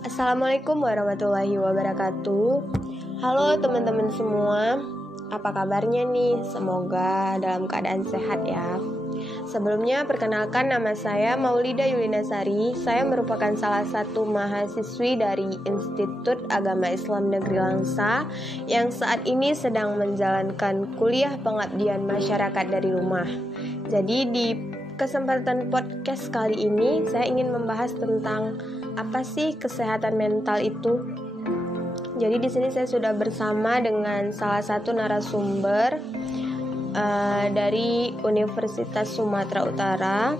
Assalamualaikum warahmatullahi wabarakatuh. Halo teman-teman semua, apa kabarnya nih? Semoga dalam keadaan sehat ya. Sebelumnya perkenalkan, nama saya Maulida Yulinasari. Saya merupakan salah satu mahasiswi dari Institut Agama Islam Negeri Langsa yang saat ini sedang menjalankan kuliah pengabdian masyarakat dari rumah. Jadi di kesempatan podcast kali ini saya ingin membahas tentang apa sih kesehatan mental itu. Jadi di sini saya sudah bersama dengan salah satu narasumber dari Universitas Sumatera Utara.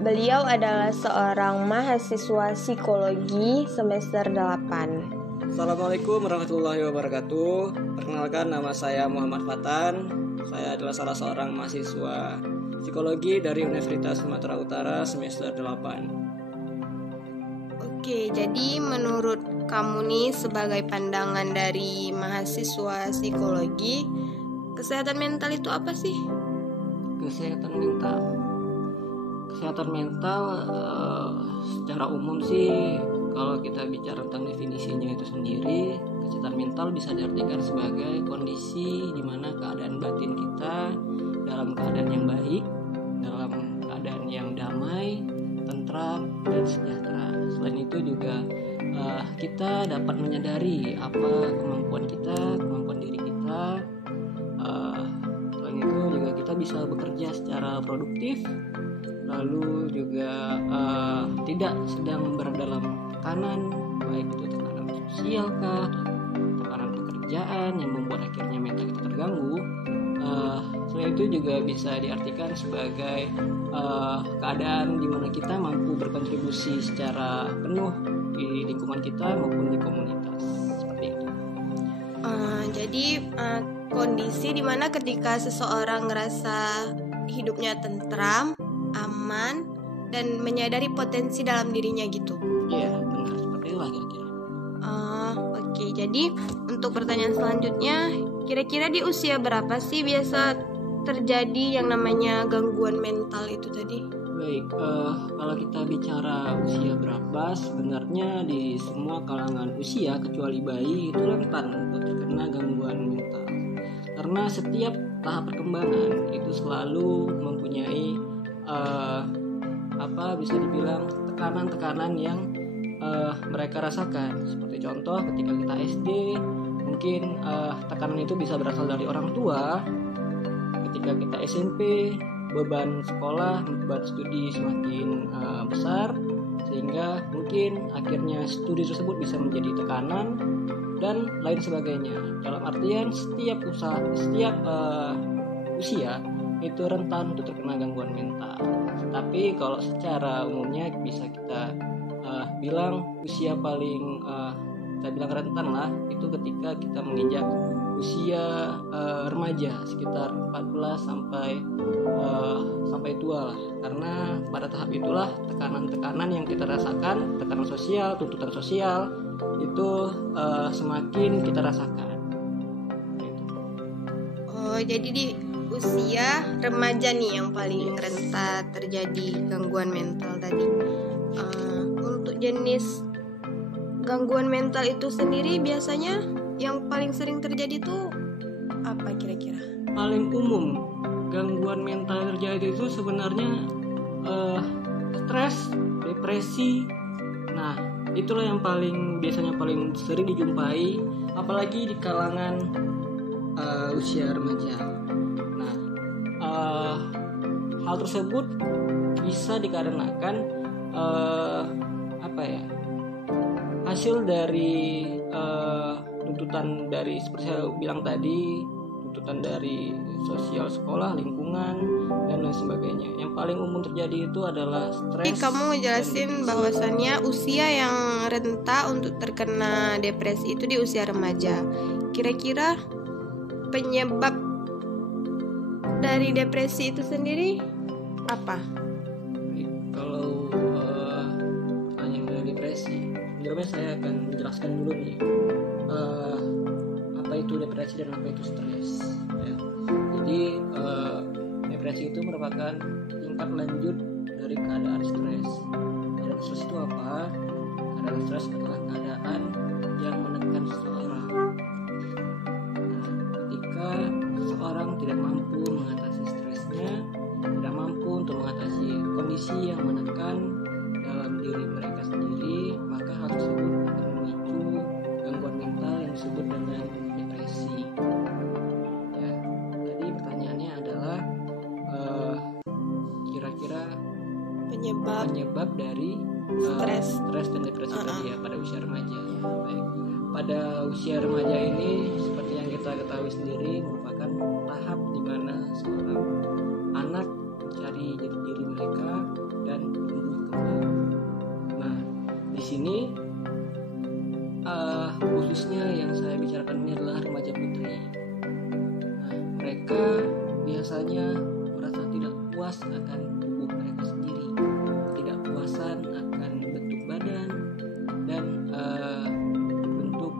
Beliau adalah seorang mahasiswa psikologi semester 8. Assalamualaikum warahmatullahi wabarakatuh. Perkenalkan, nama saya Muhammad Fatan. Saya adalah salah seorang mahasiswa psikologi dari Universitas Sumatera Utara semester 8. Oke, jadi menurut kamu nih sebagai pandangan dari mahasiswa psikologi, kesehatan mental itu apa sih? Kesehatan mental secara umum sih, kalau kita bicara tentang definisinya itu sendiri, kesehatan mental bisa diartikan sebagai kondisi di mana keadaan batin kita dalam keadaan yang baik, dalam keadaan yang damai, tentram, dan sejahtera. Selain itu juga kita dapat menyadari apa kemampuan diri kita. Selain itu juga kita bisa bekerja secara produktif, lalu juga tidak sedang berada dalam tekanan, baik itu tekanan sosial kah, tekanan pekerjaan yang membuat akhirnya mental kita terganggu. Selain itu juga bisa diartikan sebagai keadaan di mana kita mampu berkontribusi secara penuh di lingkungan kita maupun di komunitas, seperti itu. Jadi kondisi di mana ketika seseorang ngerasa hidupnya tentram, aman, dan menyadari potensi dalam dirinya gitu. Iya, benar, seperti itulah kira-kira. Oke, jadi untuk pertanyaan selanjutnya, kira-kira di usia berapa sih biasa terjadi yang namanya gangguan mental itu tadi? Baik, kalau kita bicara usia berapa, sebenarnya di semua kalangan usia kecuali bayi itu rentan untuk terkena gangguan mental. Karena setiap tahap perkembangan itu selalu mempunyai bisa dibilang tekanan-tekanan yang mereka rasakan. Seperti contoh ketika kita SD, mungkin tekanan itu bisa berasal dari orang tua. Ketika kita SMP, beban sekolah, beban studi semakin besar, sehingga mungkin akhirnya studi tersebut bisa menjadi tekanan dan lain sebagainya. Dalam artian setiap usia itu rentan untuk terkena gangguan mental. Tapi kalau secara umumnya bisa kita bilang usia paling kita bilang rentan lah itu ketika kita menginjak usia remaja sekitar 14 sampai tua lah. Karena pada tahap itulah tekanan-tekanan yang kita rasakan, tekanan sosial, tuntutan sosial itu semakin kita rasakan. Jadi di usia remaja nih yang paling rentan terjadi gangguan mental tadi. Untuk jenis gangguan mental itu sendiri biasanya yang paling sering terjadi itu apa kira-kira? Paling umum gangguan mental terjadi itu sebenarnya stres, depresi. Nah, itulah yang biasanya paling sering dijumpai, apalagi di kalangan usia remaja. Nah, hal tersebut bisa dikarenakan hasil dari tuntutan dari seperti saya bilang tadi, tuntutan dari sosial sekolah, lingkungan, dan lain sebagainya. Yang paling umum terjadi itu adalah stres. Jadi kamu jelasin bahwasannya usia yang rentan untuk terkena depresi itu di usia remaja. Kira-kira penyebab dari depresi itu sendiri apa? Kalau pertanyaan dari depresi, jawabnya saya akan menjelaskan dulu nih apa itu depresi dan apa itu stres ya. Jadi depresi itu merupakan tingkat lanjut dari keadaan stres. Pada stres itu apa? Keadaan stres adalah keadaan yang menekan seseorang. Nah, ketika seseorang tidak mampu mengatasi stresnya, tidak mampu untuk mengatasi kondisi yang menekan dalam diri mereka sendiri, maka hal tersebut akan memicu gangguan mental yang disebut dengan depresi. Ya, tadi pertanyaannya adalah kira-kira penyebab dari stres dan depresi tadi ya pada usia remaja. Baik. Pada usia remaja ini seperti yang kita ketahui sendiri merupakan tahap di mana seorang anak mencari jati diri mereka dan tumbuh kembang. Nah, di sini khususnya yang saya bicarakan ini adalah remaja putri. Nah, mereka biasanya merasa tidak puas akan tubuh mereka sendiri, ketidakpuasan akan bentuk badan dan bentuk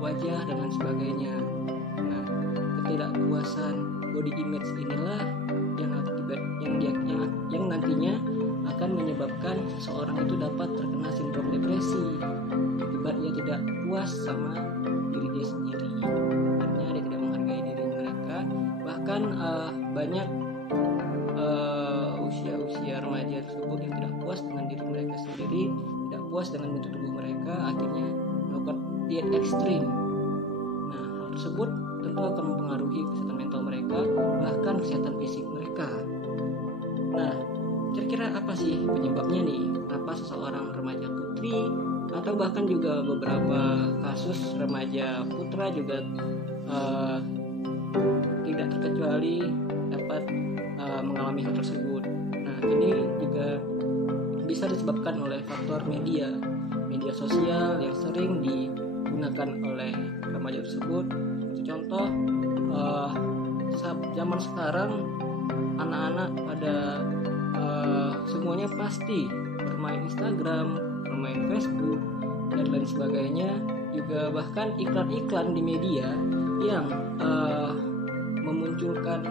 wajah dan lain sebagainya. Nah, ketidakpuasan body image inilah yang nantinya akan menyebabkan seseorang itu dapat terkena sindrom depresi akibat dia tidak puas sama diri dia sendiri, karena dia tidak menghargai diri mereka. Bahkan banyak usia remaja tersebut yang tidak puas dengan diri mereka sendiri, tidak puas dengan bentuk tubuh mereka, akhirnya melakukan diet ekstrim. Nah, hal tersebut tentu akan mempengaruhi kesehatan mental mereka, bahkan kesehatan fisik mereka. Nah, kira-kira apa sih penyebabnya nih? Kenapa seseorang remaja putri atau bahkan juga beberapa kasus remaja putra juga tidak terkecuali dapat mengalami hal tersebut. Nah, ini juga bisa disebabkan oleh faktor media sosial yang sering digunakan oleh remaja tersebut. Contoh, zaman sekarang anak-anak pada semuanya pasti bermain Instagram, bermain Facebook dan lain sebagainya, juga bahkan iklan-iklan di media yang memunculkan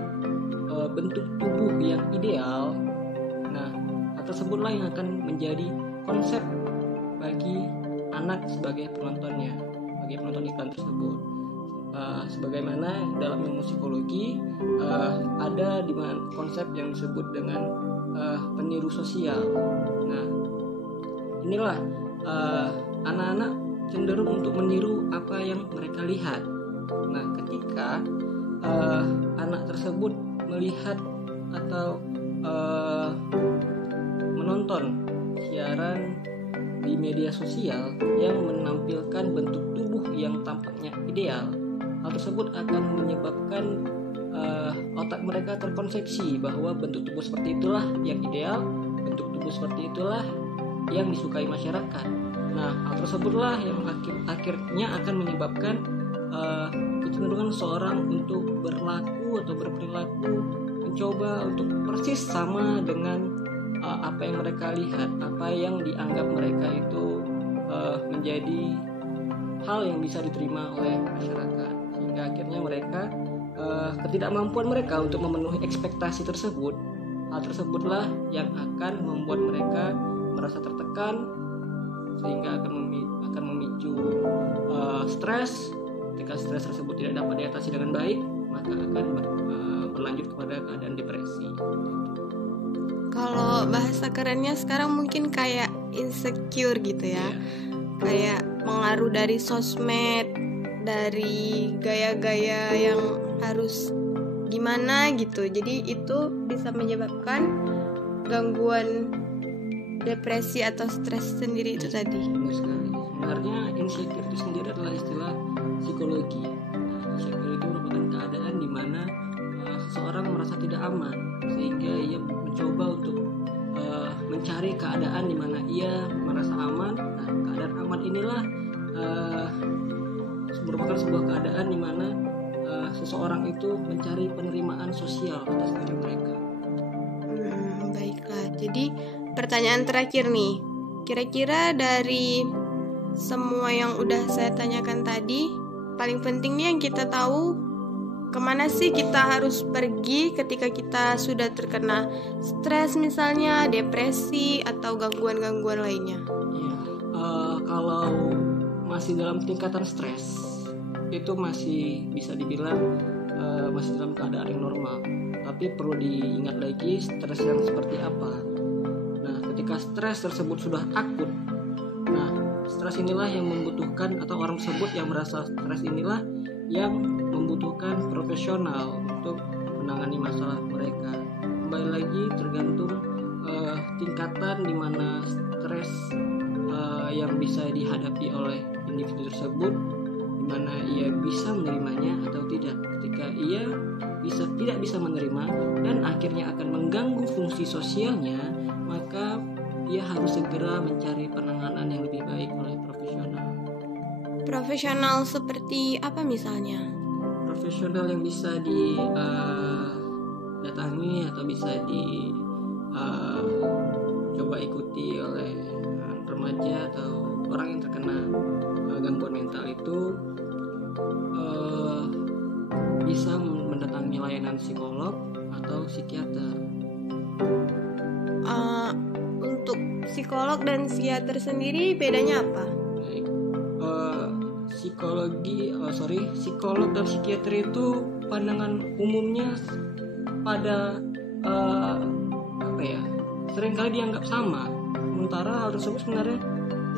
bentuk tubuh yang ideal. Nah, hal tersebutlah yang akan menjadi konsep bagi anak sebagai penontonnya, bagi penonton iklan tersebut. Sebagaimana dalam ilmu psikologi ada di mana konsep yang disebut dengan peniru sosial. Nah, inilah anak-anak cenderung untuk meniru apa yang mereka lihat. Nah, ketika anak tersebut melihat atau menonton siaran di media sosial yang menampilkan bentuk tubuh yang tampaknya ideal, hal tersebut akan menyebabkan otak mereka terkonsepsi bahwa bentuk tubuh seperti itulah yang ideal, bentuk tubuh seperti itulah yang disukai masyarakat. Nah, hal tersebutlah yang akhirnya akan menyebabkan kecenderungan seorang untuk berlaku atau berperilaku mencoba untuk persis sama dengan apa yang mereka lihat, apa yang dianggap mereka itu menjadi hal yang bisa diterima oleh masyarakat, sehingga akhirnya mereka ketidakmampuan mereka untuk memenuhi ekspektasi tersebut, hal tersebutlah yang akan membuat mereka merasa tertekan, sehingga akan memicu stres. Ketika stres tersebut tidak dapat diatasi dengan baik, maka akan berlanjut kepada keadaan depresi. Kalau bahasa kerennya sekarang mungkin kayak insecure gitu ya. Kayak pengaruh dari sosmed, dari gaya-gaya yang harus gimana gitu. Jadi itu bisa menyebabkan gangguan depresi atau stres sendiri itu tadi. Benar sekali. Sebenarnya insecure itu sendiri adalah istilah psikologi. Insecure itu merupakan keadaan di mana seseorang merasa tidak aman, sehingga ia mencoba untuk mencari keadaan di mana ia merasa aman. Nah, keadaan aman inilah merupakan sebuah keadaan di mana seseorang itu mencari penerimaan sosial atas diri mereka. Baiklah. Jadi pertanyaan terakhir nih, kira-kira dari semua yang udah saya tanyakan tadi, paling penting nih yang kita tahu kemana sih kita harus pergi ketika kita sudah terkena stres misalnya, depresi atau gangguan-gangguan lainnya? Ya, kalau masih dalam tingkatan stres itu masih bisa dibilang masih dalam keadaan yang normal. Tapi perlu diingat lagi stres yang seperti apa. Nah, ketika stres tersebut sudah akut, nah stres inilah yang membutuhkan, atau orang tersebut yang merasa stres inilah yang membutuhkan profesional untuk menangani masalah mereka. Kembali lagi tergantung tingkatan di mana stres yang bisa dihadapi oleh individu tersebut, di mana ia bisa menerimanya atau tidak. Ketika ia tidak bisa menerima dan akhirnya akan mengganggu fungsi sosialnya, maka ia harus segera mencari penanganan yang lebih baik oleh profesional. Profesional seperti apa misalnya? Profesional yang bisa didatangi atau bisa coba ikuti oleh remaja atau orang yang terkena gangguan mental itu bisa mendatangi layanan psikolog atau psikiater. Untuk psikolog dan psikiater sendiri bedanya apa? Baik. Psikolog dan psikiater itu pandangan umumnya pada seringkali dianggap sama, sementara hal tersebut sebenarnya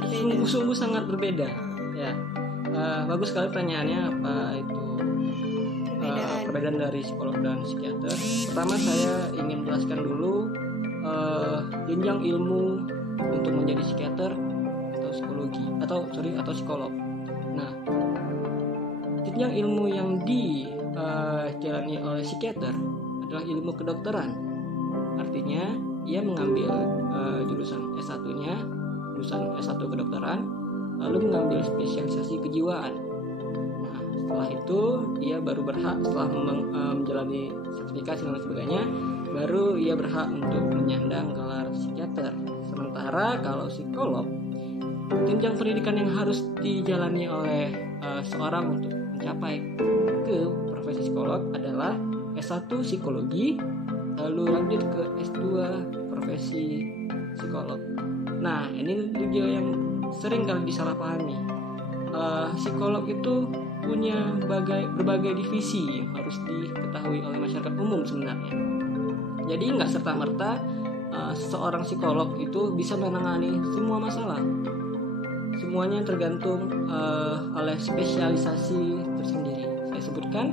sungguh-sungguh sangat berbeda. Ya, bagus sekali pertanyaannya, apa itu perbedaan dari psikolog dan psikiater. Pertama, saya ingin jelaskan dulu jenjang ilmu untuk menjadi psikiater atau psikolog. Nah, jenjang ilmu yang dijalani oleh psikiater adalah ilmu kedokteran. Artinya ia mengambil jurusan S1-nya, jurusan S1 kedokteran, lalu mengambil spesialisasi kejiwaan. Nah, setelah itu dia baru berhak, setelah menjalani sertifikasi dan sebagainya, baru ia berhak untuk menyandang gelar psikiater. Sementara kalau psikolog, jenjang pendidikan yang harus dijalani oleh seorang untuk mencapai ke profesi psikolog adalah S1 psikologi, lalu lanjut ke S2 profesi psikolog. Nah, ini juga yang sering kali disalahpahami. Psikolog itu punya berbagai divisi yang harus diketahui oleh masyarakat umum sebenarnya. Jadi nggak serta-merta seorang psikolog itu bisa menangani semua masalah. Semuanya tergantung oleh spesialisasi tersendiri. Saya sebutkan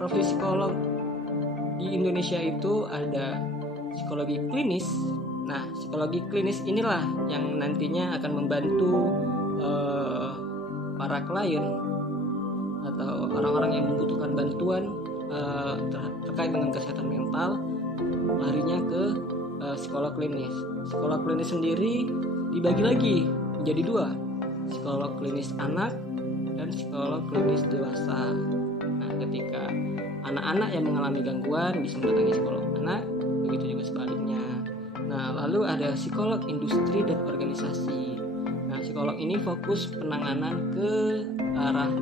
profesi psikolog di Indonesia itu ada psikologi klinis. Nah, psikologi klinis inilah yang nantinya akan membantu para klien atau orang-orang yang membutuhkan bantuan terkait dengan kesehatan mental, larinya ke psikolog klinis. Psikolog klinis sendiri dibagi lagi menjadi dua, psikolog klinis anak dan psikolog klinis dewasa. Nah, ketika anak-anak yang mengalami gangguan bisa mendatangi psikolog anak, begitu juga sebaliknya. Nah, lalu ada psikolog industri dan organisasi. Nah, psikolog ini fokus penanganan ke arah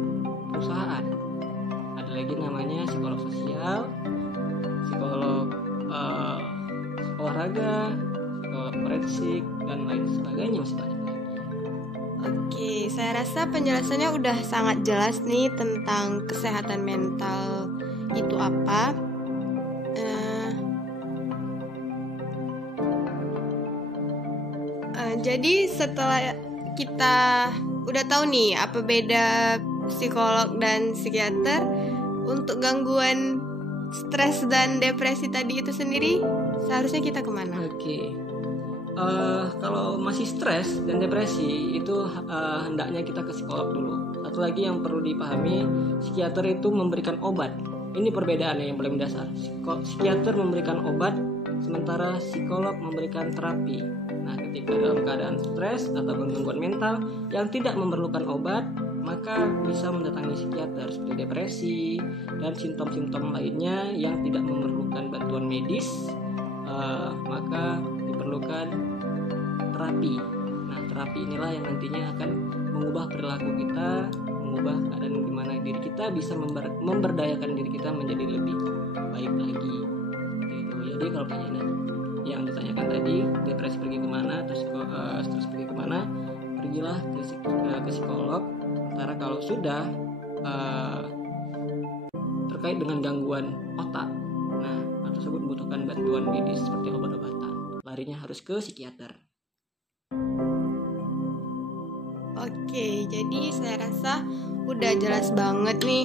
perusahaan. Ada lagi namanya psikolog sosial, psikolog olahraga, psikolog forensik, dan lain sebagainya, masih banyak lagi. Oke, saya rasa penjelasannya udah sangat jelas nih tentang kesehatan mental itu apa. Jadi setelah kita udah tahu nih apa beda psikolog dan psikiater, untuk gangguan stres dan depresi tadi itu sendiri seharusnya kita kemana? Oke. Kalau masih stres dan depresi itu hendaknya kita ke psikolog dulu. Satu lagi yang perlu dipahami, psikiater itu memberikan obat. Ini perbedaannya yang paling mendasar. Psikiater memberikan obat, sementara psikolog memberikan terapi. Nah, ketika dalam keadaan stres atau gangguan mental yang tidak memerlukan obat, maka bisa mendatangi psikiater seperti depresi dan simptom-simptom lainnya yang tidak memerlukan bantuan medis, maka diperlukan terapi. Nah, terapi inilah yang nantinya akan mengubah perilaku kita, mengubah keadaan di mana diri kita bisa memberdayakan diri kita menjadi lebih baik lagi gitu. Jadi kalau pertanyaan yang ditanyakan tadi, depresi pergi kemana, terus stres pergi kemana, pergilah ke psikolog. Sementara kalau sudah terkait dengan gangguan otak, nah hal tersebut membutuhkan bantuan medis seperti obat-obatan, larinya harus ke psikiater. Oke, jadi saya rasa udah jelas banget nih.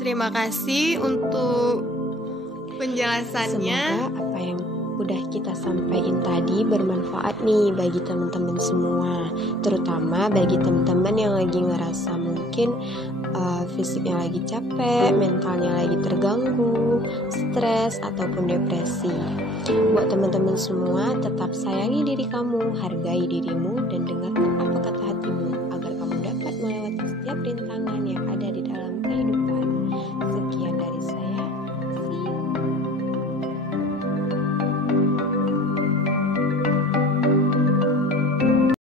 Terima kasih untuk penjelasannya. Semoga apa yang udah kita sampaikan tadi bermanfaat nih bagi teman-teman semua, terutama bagi teman-teman yang lagi ngerasa mungkin fisiknya lagi capek, mentalnya lagi terganggu, stres ataupun depresi. Buat teman-teman semua, tetap sayangi diri kamu, hargai dirimu, dan dengarkan apa kata hatimu agar kamu dapat melewati setiap rintangan